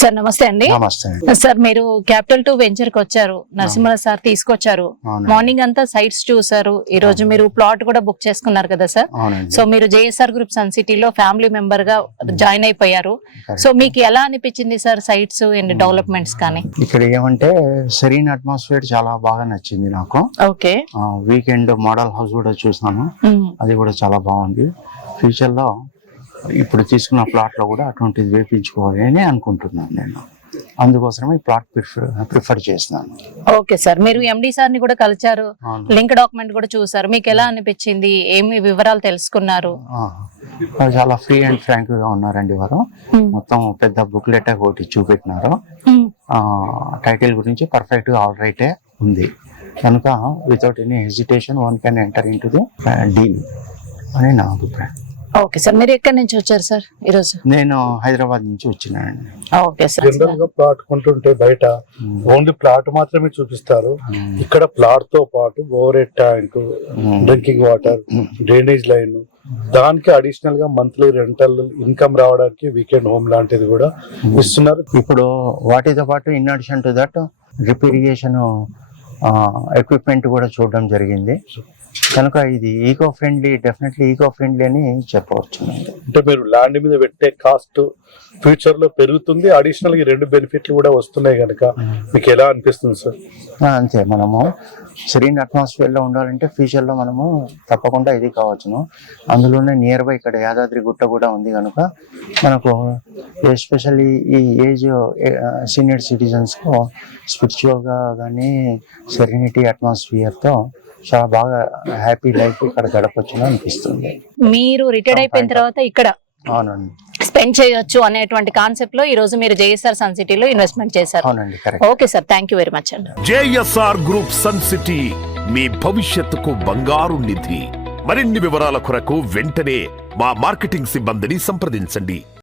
Sir నమస్తే అండి. నమస్తే. సార్ మీరు క్యాపిటల్ 2 వెంచర్ కి వచ్చారు, నరసింహ సార్ తీసుకొచ్చారు. మార్నింగ్ అంతా సైట్స్ చూసారు. ఈ రోజు మీరు ప్లాట్ కూడా బుక్ చేసుకున్నారు కదా సార్. సో మీరు జేఎస్ఆర్ గ్రూప్ సన్ సిటీలో ఫ్యామిలీ మెంబర్ గా జాయిన్ అయిపోయారు. సో మీకు ఎలా అనిపించింది సార్ సైట్స్ అండ్ డెవలప్మెంట్స్ కానీ? ఇక్కడ ఏమంటే సెరీన్ అట్మాస్ఫియర్ చాలా బాగా నచ్చింది నాకు. ఓకే. వీకెండ్ మోడల్ హౌస్ కూడా చూసాను, అది కూడా చాలా బాగుంది. ఫ్యూచర్ లో ఇప్పుడు తీసుకున్న ప్లాట్ లో కూడా అటువంటిది వేపించుకోవాలి అని అనుకుంటున్నాను నేను. అందుకోసమే ఈ ప్లాట్ ప్రిఫర్ చేస్తున్నాను. ఓకే సార్, మీరు ఎండి సార్ ని కూడా కలిచారు, లింక్ డాక్యుమెంట్ కూడా చూసారు. మీకు ఎలా అనిపించింది? ఏమి వివరాలు తెలుసుకున్నారు? చాలా ఫ్రీ అండ్ ఫ్రాంక్ గా ఉన్నారండి వారు. మొత్తం పెద్ద బుక్లెట్ ఒకటి చూపెట్టినారు. టైటిల్ గురించి పర్ఫెక్ట్ గా ఆల్ రైటే ఉంది కనుక without any hesitation one can enter in to the deal అని నా అభిప్రాయం. ఓకే సార్, మీరు ఎక్కడి నుంచి వచ్చారు సార్ ఈరోజు? నేను హైదరాబాద్ నుంచి వచ్చినానండి. Okay sir. జనరల్ గా ప్లాట్ కొంటుంటే బయట ఓన్లీ ప్లాట్ మాత్రమే చూపిస్తారు. ఇక్కడ ప్లాట్ తో పాటు over tank, drinking water, drainage line, దానికి అడిషనల్ గా మంత్లీ రెంటల్ ఇన్కమ్ రావడానికి వీకెండ్ హోమ్ లాంటిది కూడా ఇస్తున్నారు. ఇప్పుడు వాటితో పాటు in addition to that drip irrigation equipment కూడా చూడడం జరిగింది కనుక ఇది eco friendly, definitely eco friendly అని చెప్పవచ్చు. అంటే మీరు ల్యాండ్ మీద పెట్టే కాస్ట్ ఫ్యూచర్ లో పెరుగుతుంది, అడిషనల్ గా 2 బెనిఫిట్లు కూడా వస్తున్నాయి కనుక మీకు ఎలా అనిపిస్తుంది సార్? అంతే, మనము సెరీన్ అట్మాస్ఫియర్ లో ఉండాలంటే ఫ్యూచర్ లో మనము తప్పకుండా ఇది కావచ్చును. అందులోనే నియర్ బై ఇక్కడ యాదాద్రి గుట్ట కూడా ఉంది కనుక మనకు ఎస్పెషల్లీ ఈ ఏజ్ సీనియర్ సిటిజన్స్ కు స్పిరిచువల్ గా కానీ సెరెనిటీ అట్మాస్ఫియర్ తో చాలా బాగా హ్యాపీ లైఫ్ ఇక్కడ గడపచ్చు అనిపిస్తుంది. మీరు రిటైర్డ్ అయిపోయిన తర్వాత ఇక్కడ అవునండి స్పెండ్ చేయొచ్చు అనేటువంటి కాన్సెప్ట్ లో ఈ రోజు మీరు జేఎస్ఆర్ సన్ సిటీలో ఇన్వెస్ట్మెంట్ చేశారు. అవునండి, correct. Okay sir, thank you very much అండి. జేఎస్ఆర్ గ్రూప్ సన్ సిటీ మీ భవిష్యత్తుకు బంగారు నిధి. మరిన్ని వివరాల కొరకు వెంటనే మా మార్కెటింగ్ సిబ్బందిని సంప్రదించండి.